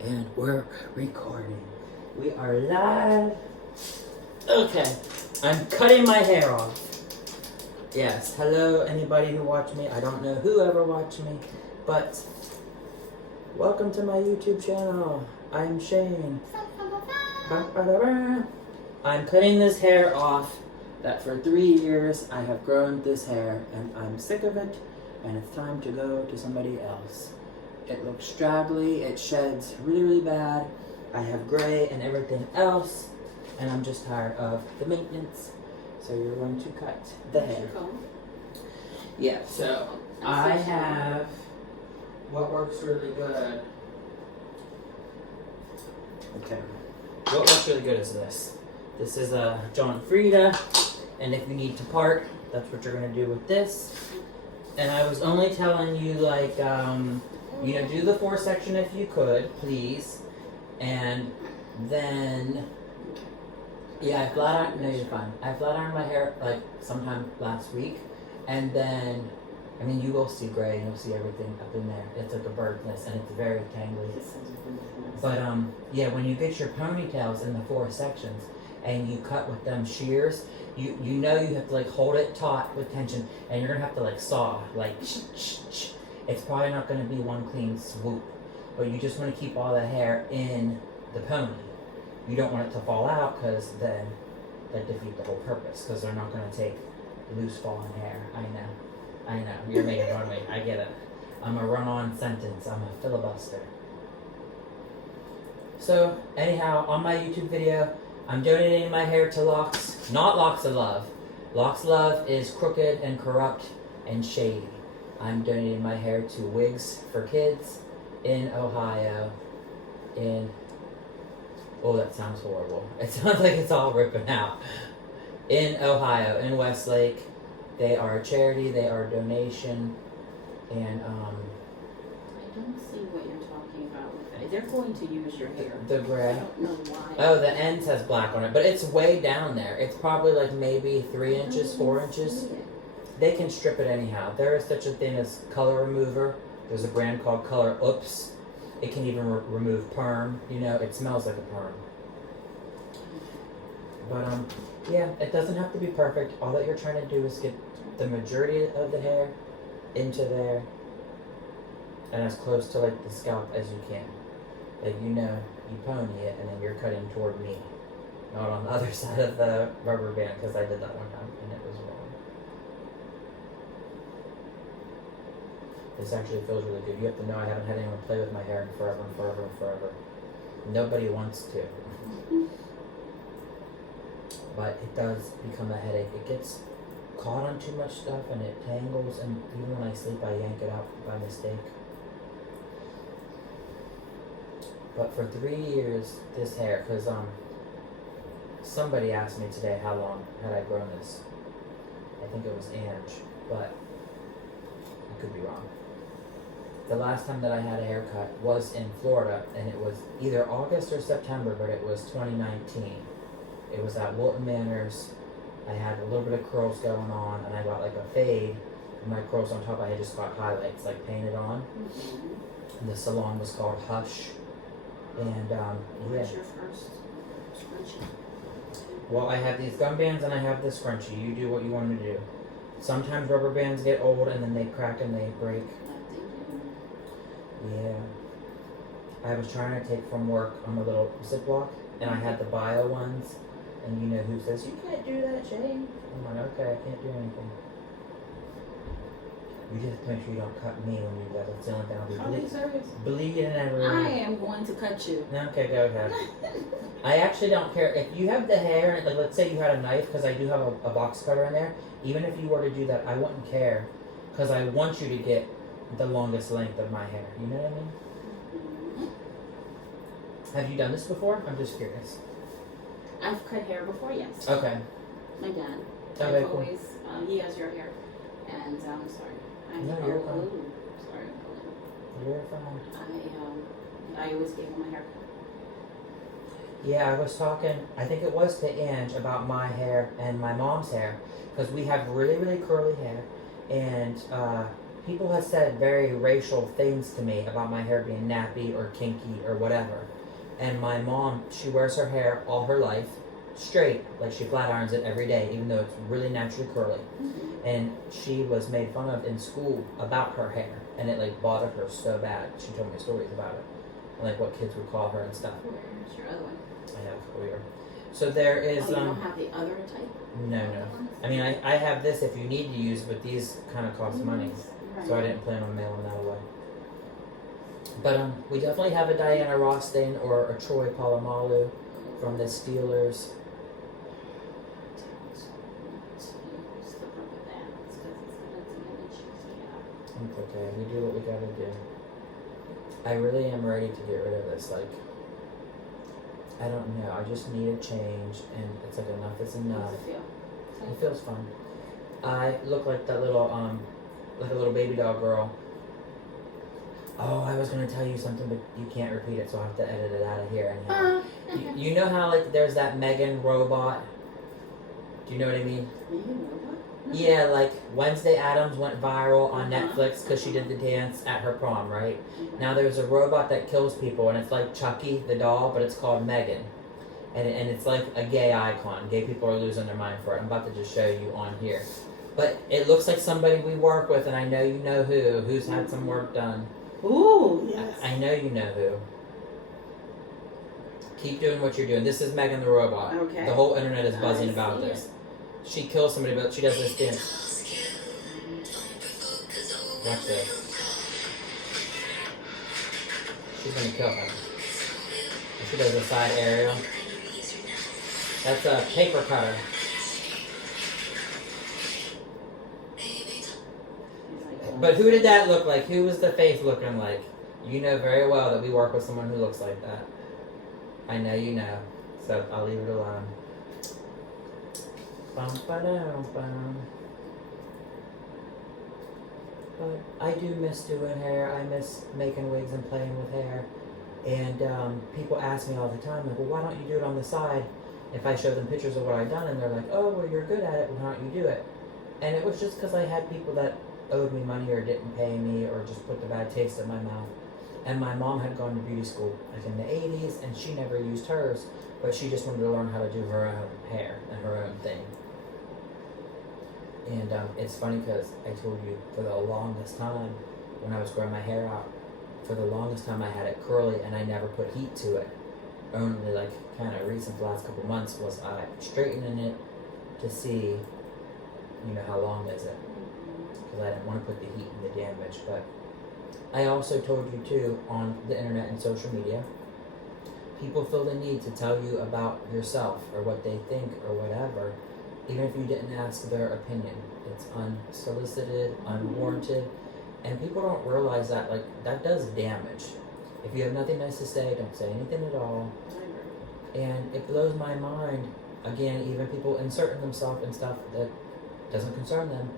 And we're recording. We are live. Okay, I'm cutting my hair off. Yes, hello anybody who watched me. I don't know who ever watched me, but welcome to my YouTube channel. I'm Shane. I'm cutting this hair off that for 3 years I have grown this hair and I'm sick of it and it's time to go to somebody else. It looks straggly, it sheds really, really bad. I have gray and everything else, and I'm just tired of the maintenance. So you're going to cut the hair. Yeah, so I have what works really good. Okay. What works really good is this. This is a John Frieda, and if you need to part, that's what you're gonna do with this. And I was only telling you like, do the 4 section if you could, please. And then, yeah, I flat ironed, no, you're fine. I flat ironed my hair like sometime last week. And then, I mean, you will see gray and you'll see everything up in there. It's like a bird's nest and it's very tangly. But, yeah, when you get your ponytails in the 4 sections and you cut with them shears, you know you have to like hold it taut with tension and you're gonna have to like saw, like It's probably not gonna be one clean swoop, but you just wanna keep all the hair in the pony. You don't want it to fall out because then that defeats the whole purpose because they're not gonna take loose falling hair. I know, you're making fun of me, I get it. I'm a run-on sentence, I'm a filibuster. So anyhow, on my YouTube video, I'm donating my hair to Locks, not Locks of Love. Locks of Love is crooked and corrupt and shady. I'm donating my hair to Wigs for Kids in Ohio. Oh, that sounds horrible. It sounds like it's all ripping out. In Ohio, in Westlake. They are a charity, they are a donation, and I don't see what you're talking about with it. They're going to use your hair. The gray. I don't know why. Oh, the ends has black on it, but it's way down there. It's probably like maybe 3 inches, 4 inches. They can strip it anyhow. There is such a thing as color remover. There's a brand called Color Oops. It can even remove perm. You know, it smells like a perm. But yeah, it doesn't have to be perfect. All that you're trying to do is get the majority of the hair into there and as close to like the scalp as you can. Like you pony it and then you're cutting toward me, not on the other side of the rubber band because I did that one time and it was wrong. This actually feels really good. You have to know I haven't had anyone play with my hair in forever and forever and forever. Nobody wants to. But it does become a headache. It gets caught on too much stuff and it tangles, and even when I sleep I yank it out by mistake. But for 3 years, this hair, because somebody asked me today how long had I grown this. I think it was Ange, but I could be wrong. The last time that I had a haircut was in Florida, and it was either August or September, but it was 2019. It was at Wilton Manors. I had a little bit of curls going on, and I got like a fade, and my curls on top I had just got highlights like painted on. And the salon was called Hush. And yeah. What's your first scrunchie? Well, I have these gum bands and I have this scrunchie. You do what you want to do. Sometimes rubber bands get old and then they crack and they break. Yeah. I was trying to take from work on a little Ziploc, and I had the bio ones. And you know who says, "You can't do that, Shane." I'm like, okay, I can't do anything. You just have to make sure you don't cut me when you do that. That's the only thing I'll be bleeding and everything. I am going to cut you. Okay, go ahead. I actually don't care. If you have the hair, like let's say you had a knife, because I do have a box cutter in there. Even if you were to do that, I wouldn't care. Because I want you to get the longest length of my hair. You know what I mean? Have you done this before? I'm just curious. I've cut hair before, yes. Okay. My dad. Okay, I've cool. always, he has your hair. And, sorry. No, you're fine. Sorry. You're fine. I always gave him a haircut. Yeah, I was talking, I think it was to Ange about my hair and my mom's hair. Because we have really, really curly hair. And people have said very racial things to me about my hair being nappy or kinky or whatever. And my mom, she wears her hair all her life straight, like she flat irons it every day, even though it's really naturally curly. And she was made fun of in school about her hair, and it like bothered her so bad. She told me stories about it, and, like what kids would call her and stuff. Where's your other one? I have weird. So there is. Oh, you don't have the other type? No. I mean, I have this if you need to use, but these kind of cost money, so I didn't plan on mailing that away. But we definitely have a Diana Ross stain or a Troy Polamalu from the Steelers. It's okay. We do what we gotta do. I really am ready to get rid of this. Like, I don't know. I just need a change, and it's like enough is enough. How does it feel? It feels fun. I look like that little like a little baby doll girl. Oh, I was gonna tell you something, but you can't repeat it, so I'll have to edit it out of here. Anyhow. You know how like there's that Megan robot? Do you know what I mean? Megan robot? No. Yeah, like Wednesday Addams went viral on Netflix because she did the dance at her prom, right? Now there's a robot that kills people, and it's like Chucky the doll, but it's called Megan. And it's like a gay icon. Gay people are losing their mind for it. I'm about to just show you on here. But it looks like somebody we work with, and I know you know who's had some work done. Ooh, yes. I know you know who. Keep doing what you're doing. This is Megan the robot. Okay. The whole internet is buzzing I about see this. She kills somebody, but she does this dance. Watch this. She's gonna kill him. She does a side aerial. That's a paper cutter. But who did that look like? Who was the face looking like? You know very well that we work with someone who looks like that. I know you know. So I'll leave it alone. Bum. But I do miss doing hair. I miss making wigs and playing with hair. And people ask me all the time, like, well, why don't you do it on the side? If I show them pictures of what I've done, and they're like, oh, well, you're good at it, well, why don't you do it? And it was just because I had people that owed me money or didn't pay me or just put the bad taste in my mouth. And my mom had gone to beauty school like in the 80s, and she never used hers, but she just wanted to learn how to do her own hair and her own thing. And it's funny because I told you for the longest time when I was growing my hair out, for the longest time I had it curly and I never put heat to it. Only like kind of recent, the last couple months was I straightening it to see, you know, how long is it? Because I didn't want to put the heat and the damage. But I also told you too on the internet and social media, people feel the need to tell you about yourself or what they think or whatever, even if you didn't ask their opinion. It's unsolicited, unwarranted, and people don't realize that, like, that does damage. If you have nothing nice to say, don't say anything at all. And it blows my mind, again, even people inserting themselves in stuff that doesn't concern them,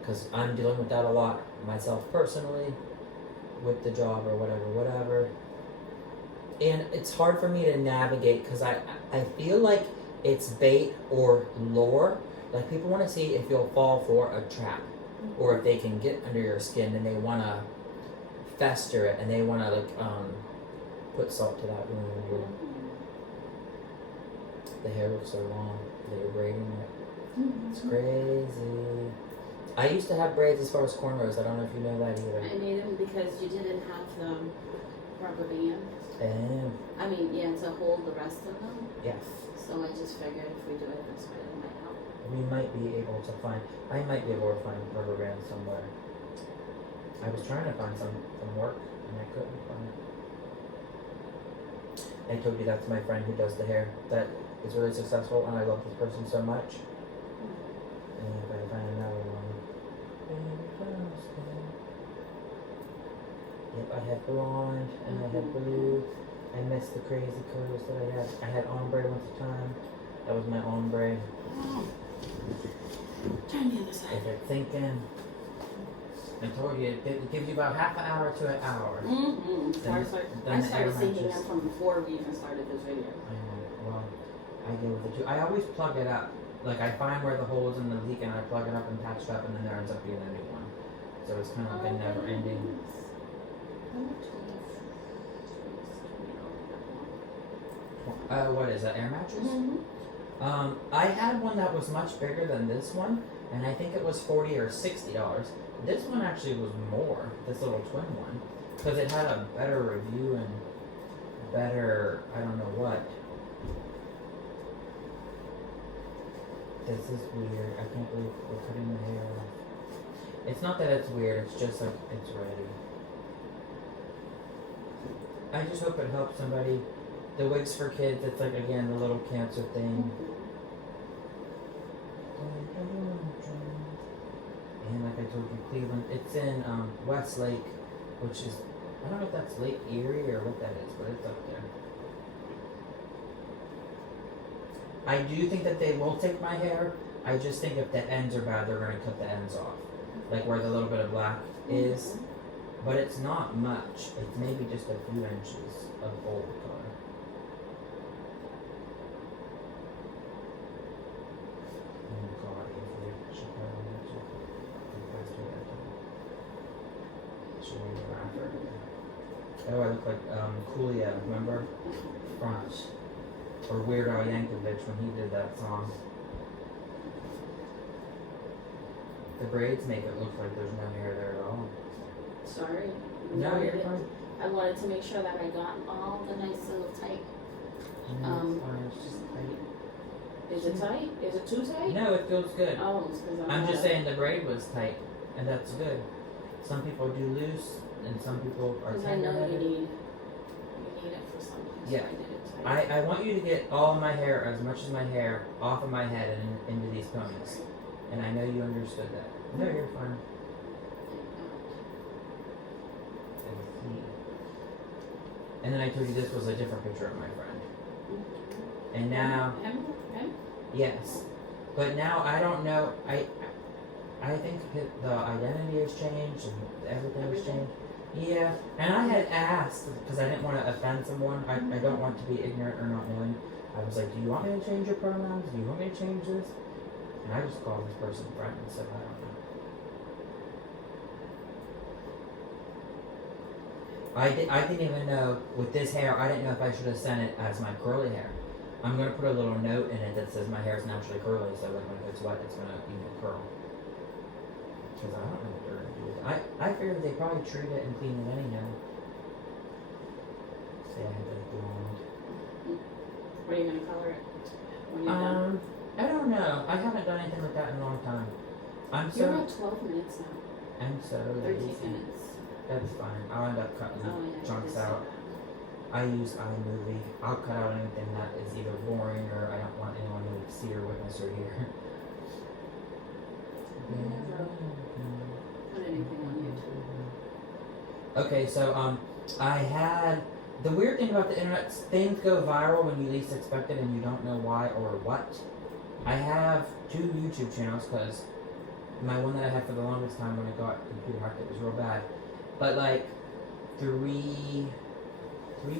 because I'm dealing with that a lot myself personally, with the job or whatever. And it's hard for me to navigate, because I feel like it's bait or lure. Like, people want to see if you'll fall for a trap, or if they can get under your skin and they want to fester it, and they want to, like, put salt to that wound. The hair looks so long that you're braiding it. It's crazy. I used to have braids as far as cornrows. I don't know if you know that either. I made them because you didn't have the rubber band. And I mean, yeah, to hold the rest of them. yes. So I just figured if we do it this way, it might help. We might be able to find, I might be able to find rubber bands somewhere. I was trying to find some from work and I couldn't find it. I told you that's my friend who does the hair that is really successful, and I love this person so much. And if I can find another one. Yep, I had blonde and I had blue. I missed the crazy colors that I had. I had ombre once a time. That was my ombre. Turn the other side. If you're thinking, I told you, it gives you about half an hour to an hour. I started thinking that from before we even started this video. Well, I go with the two. I always plug it up. Like, I find where the hole is in the leak and I plug it up and patch it up, and then there ends up being a new one. So it's kind of like a never ending. How much was What is that, air mattress? Mm-hmm. I had one that was much bigger than this one, and I think it was $40 or $60. This one actually was more, this little twin one, because it had a better review and better, I don't know what. This is weird. I can't believe we're cutting the hair off. It's not that it's weird, it's just like, it's ready. I just hope it helps somebody. The wigs for kids, it's like, again, the little cancer thing. And like I told you, Cleveland, it's in Westlake, which is, I don't know if that's Lake Erie or what that is, but it's up there. I do think that they will take my hair. I just think if the ends are bad, they're going to cut the ends off. Like where the little bit of black is. But it's not much. It's maybe just a few inches of old color. Oh God, if should probably should we go after? Oh, I look like Coolio, remember? Front. Or Weird Al Yankovic when he did that song. The braids make it look like there's no hair there at all. Sorry. No, you're fine. I wanted to make sure that I got all the nice little tight. No, it's fine. It's just tight. Is it tight? Is it too tight? No, it feels good. Oh, it's because I'm just saying the braid was tight, and that's good. Some people do loose, and some people are Because I know tender-headed. you need it for something. Yeah. So I did it tight. I want you to get all of my hair, as much as my hair, off of my head and into these ponies. And I know you understood that. No, you're fine. And then I told you this was a different picture of my friend. And now, Him? yes. But now I don't know, I think the identity has changed and everything has changed. Yeah, and I had asked, because I didn't want to offend someone, I don't want to be ignorant or not knowing. I was like, do you want me to change your pronouns? Do you want me to change this? And I just called this person friend and said, I don't know. I didn't even know, with this hair, I didn't know if I should have sent it as my curly hair. I'm going to put a little note in it that says my hair is naturally curly, so when it's wet, it's going to even curl. Because I don't know what they're going to do with it. I figured they probably treat it and clean it anyhow. Say I had this blonde. What are you going to color it? When you're done? I don't know. I haven't done anything like that in a long time. You're at 12 minutes now. I'm so 13 lazy. minutes. That's fine. I'll end up cutting Oh, yeah. chunks just out. I use iMovie. I'll cut out anything that is either boring or I don't want anyone to see or witness or hear. Never put anything on YouTube. Okay, so I had the weird thing about the internet, things go viral when you least expect it and you don't know why or what. I have 2 YouTube channels because my one that I had for the longest time when I got computer hacked, it was real bad. But like 3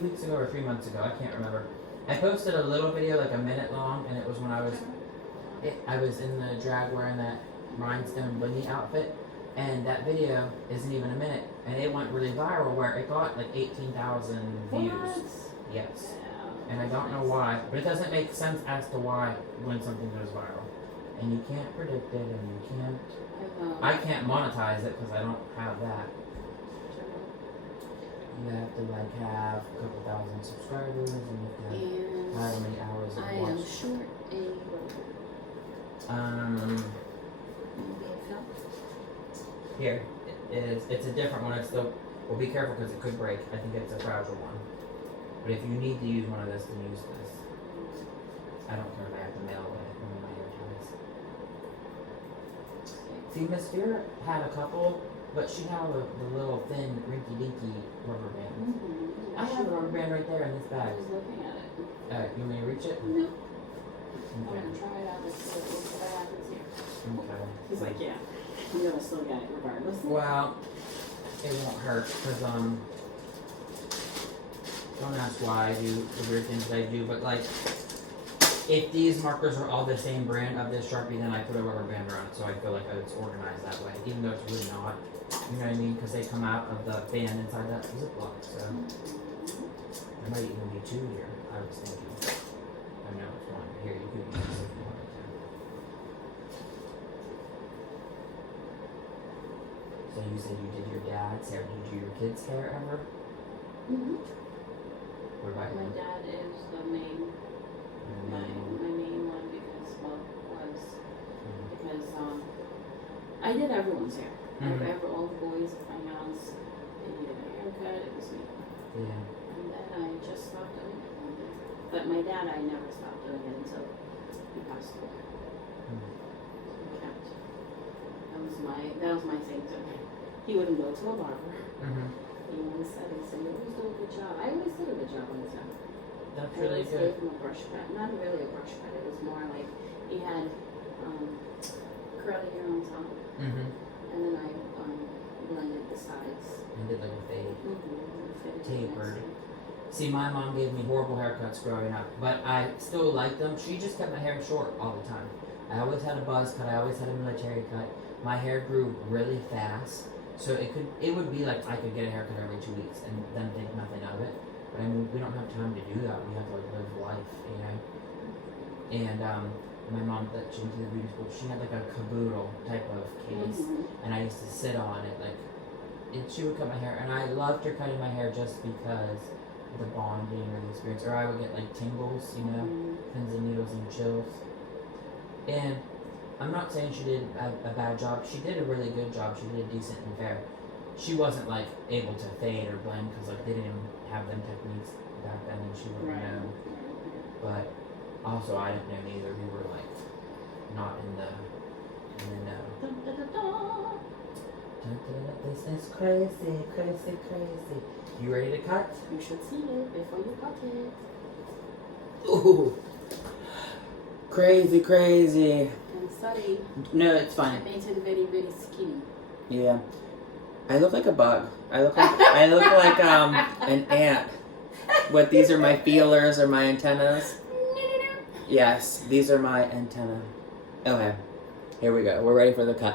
weeks ago or 3 months ago, I can't remember. I posted a little video, like a minute long, and it was when I was in the drag wearing that rhinestone blingy outfit, and that video isn't even a minute, and it went really viral where it got like 18,000 views. What? Yes. Yeah. And I don't know why, but it doesn't make sense as to why when something goes viral. And you can't predict it, and you can't. I can't monetize it because I don't have that. You have to like have a couple thousand subscribers, and you have to have however many hours of I watch. am short a roller. Here it is. It's a different one. It's the. Well, be careful because it could break. I think it's a fragile one. But if you need to use one of this, then use this. I don't care if I have to mail it when my hair ties. See, Miss Vera had a couple, but she had the little thin, rinky-dinky rubber bands. I have a rubber band right there in this I bag. was looking at it. You want me to reach it? No. I'm Okay. gonna try it out and see what happens here. Okay. He's like, yeah. I'm gonna still get it regardless. Well, it won't hurt because don't ask why I do the weird things that I do, but like if these markers are all the same brand of this Sharpie, then I put a rubber band around it so I feel like it's organized that way, even though it's really not. You know what I mean? Because they come out of the band inside that Ziploc, so there might even be two here, I was thinking. I know it's one. Here, you could use this if you wanted to. So you said you did your dad's hair. Did you do your kids' hair ever? Mm-hmm. What about My you? dad is the main, my main one because, well, because I did everyone's hair. All the boys at my house, they needed a haircut, it was me. Yeah. And then I just stopped doing it one day. But my dad, I never stopped doing it until he passed away. I kept. That was my thing too. He wouldn't go to a barber. He always said, you always do a good job. I always did a good job on his hair. That's I really always good. gave him a brush cut. Not really a brush cut, it was more like he had curly hair on top. And then I blended the sides. And did like a fade. Tapered. See, my mom gave me horrible haircuts growing up, but I still liked them. She just kept my hair short all the time. I always had a buzz cut. I always had a military cut. My hair grew really fast, so it would be like I could get a haircut every 2 weeks and then think nothing of it. But I mean, we don't have time to do that. We have to like live life, you know. And my mom, that she went to the beauty school, she had like a caboodle type of case, and I used to sit on it like. And she would cut my hair, and I loved her cutting my hair just because of the bonding or the experience. Or I would get like tingles, you know, pins and needles and chills. And I'm not saying she did a bad job. She did a really good job. She did decent and fair. She wasn't like able to fade or blend because like they didn't even have them techniques back then, and she wouldn't know. But also, I didn't know neither. We were like not in the know. This is crazy, crazy, crazy. You ready to cut? You should see it before you cut it. Ooh. Crazy, crazy. I'm sorry. No, it's fine. I made it very, very skinny. Yeah. I look like a bug. I look like an ant. What, these are my feelers or my antennas? Yes, these are my antenna. Okay. Here we go. We're ready for the cut.